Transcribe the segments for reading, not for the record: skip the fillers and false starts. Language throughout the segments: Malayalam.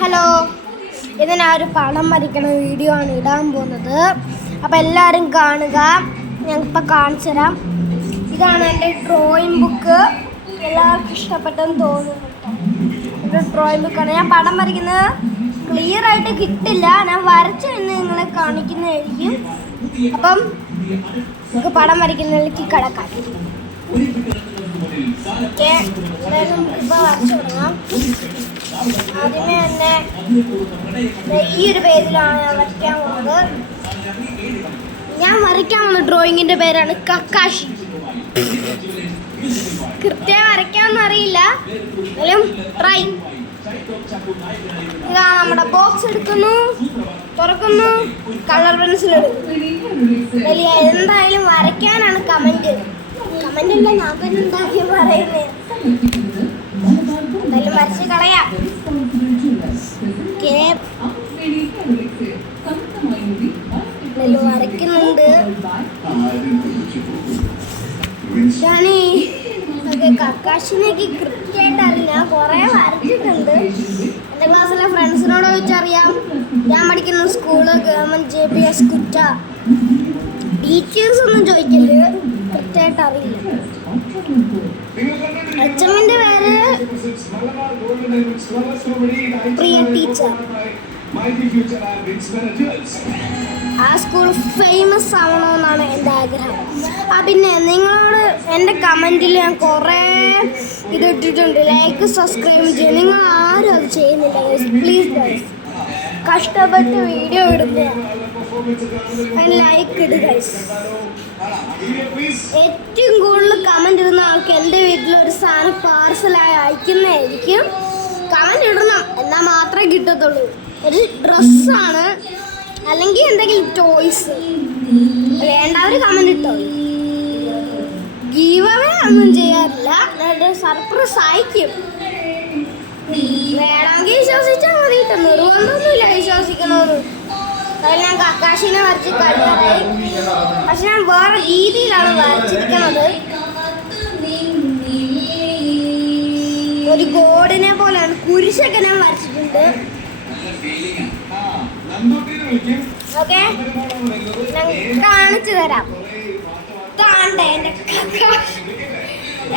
ഹലോ, ഇത് ഞാൻ ഒരു പടം വരയ്ക്കുന്ന വീഡിയോ ആണ് ഇടാൻ പോകുന്നത്. അപ്പോൾ എല്ലാവരും കാണുക. ഞങ്ങളിപ്പോൾ കാണിച്ചു തരാം. ഇതാണ് എൻ്റെ ഡ്രോയിങ് ബുക്ക്. എല്ലാവർക്കും ഇഷ്ടപ്പെട്ടെന്ന് തോന്നുന്നു. എൻ്റെ ഡ്രോയിങ് ബുക്കാണ്. ഞാൻ പടം വരയ്ക്കുന്നത് ക്ലിയർ ആയിട്ട് കിട്ടില്ല. ഞാൻ വരച്ച് എന്ന് നിങ്ങളെ കാണിക്കുന്നതായിരിക്കും. അപ്പം നമുക്ക് പടം വരയ്ക്കുന്നതിലേക്ക് കടക്കാം. ഓക്കെ, നമുക്കിപ്പോൾ വരച്ചു തുടങ്ങാം. ആദ്യമേ തന്നെ ഈ ഒരു പേജിലാണ് ഞാൻ വരയ്ക്കാൻ പോകുന്നത്. ഞാൻ വരയ്ക്കാൻ പോകുന്ന ഡ്രോയിങ്ങിൻ്റെ പേരാണ് കക്കാഷി. കൃത്യമായി വരയ്ക്കാമെന്ന് അറിയില്ല, എന്നാലും ട്രൈ. ഇതാണ് നമ്മുടെ ബോക്സ്. എടുക്കുന്നു, തുറക്കുന്നു, കളർ പെൻസിൽ എടുക്കുന്നു. എന്തായാലും വരയ്ക്കാനാണ് കമൻറ്റ് അല്ല, ഞാൻ തന്നെ ഉണ്ടാക്കി പറയുന്നത്. എന്തായാലും വരച്ച് കളയാം. വരയ്ക്കുന്നുണ്ട്. കക്കാശിനേക്ക് കൃത്യമായിട്ട് അറിയില്ല. കുറേ വരച്ചിട്ടുണ്ട്. എൻ്റെ ക്ലാസ്സിലെ ഫ്രണ്ട്സിനോട് ചോദിച്ചറിയാം. ഞാൻ പഠിക്കുന്ന സ്കൂള് ഗവൺമെൻറ് JPS കുറ്റ. ടീച്ചേഴ്സ് ഒന്നും ചോദിക്കല്, കൃത്യമായിട്ട് അറിയില്ല. HMൻ്റെ പേര് പ്രിയ ടീച്ചർ. ആ സ്കൂൾ ഫേമസ് ആവണമെന്നാണ് എൻ്റെ ആഗ്രഹം. പിന്നെ നിങ്ങളോട് എൻ്റെ കമൻറ്റിൽ ഞാൻ കുറേ ഇതിട്ടിട്ടുണ്ട്. ലൈക്ക്, സബ്സ്ക്രൈബ് ചെയ്യുക. നിങ്ങൾ ആരും അത് ചെയ്യുന്നില്ല പ്ലീസ് ഗൈസ്. കഷ്ടപ്പെട്ട് വീഡിയോ ഇടുന്നതാണ്. ലൈക്ക് ഇടുക ഗൈസ്. ഏറ്റവും കൂടുതൽ കമൻറ്റ് ഇടുന്ന ആൾക്ക് എൻ്റെ വീട്ടിലൊരു സാധനം പാർസലായി അയക്കുന്നതായിരിക്കും. കമൻറ്റ് ഇടണം, എന്നാൽ മാത്രമേ കിട്ടത്തുള്ളൂ. ഒരു ഡ്രസ്സാണ്, അല്ലെങ്കിൽ എന്തെങ്കിലും ടോയ്സ്. വേണ്ടവർ കമൻറ്റ് ഇട്ടോ. ഗീവ് അവേ ഒന്നും ചെയ്യാറില്ല, സർപ്രൈസ് അയക്കും. വേണമെങ്കിൽ വിശ്വസിച്ചാൽ മതി. നിർബന്ധമൊന്നുമില്ല വിശ്വസിക്കണമെന്ന്. അതിൽ ഞാൻ കക്കാശിനെ വരച്ച് കഴിയാറായി. പക്ഷെ ഞാൻ വേറെ രീതിയിലാണ് വരച്ചിരിക്കുന്നത്. ഒരു ഗോഡിനെ പോലെയാണ്. കുരിശൊക്കെ ഞാൻ വരച്ചിട്ടുണ്ട്. ഓക്കെ, ഞാൻ കാണിച്ചു തരാം. കാണണ്ടേ എൻ്റെ കക്കാശി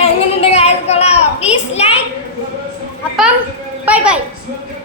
എങ്ങനെയുണ്ട്? കാര്യങ്ങളോ പ്ലീസ് ലൈക്ക്. അപ്പം ബൈ ബൈ.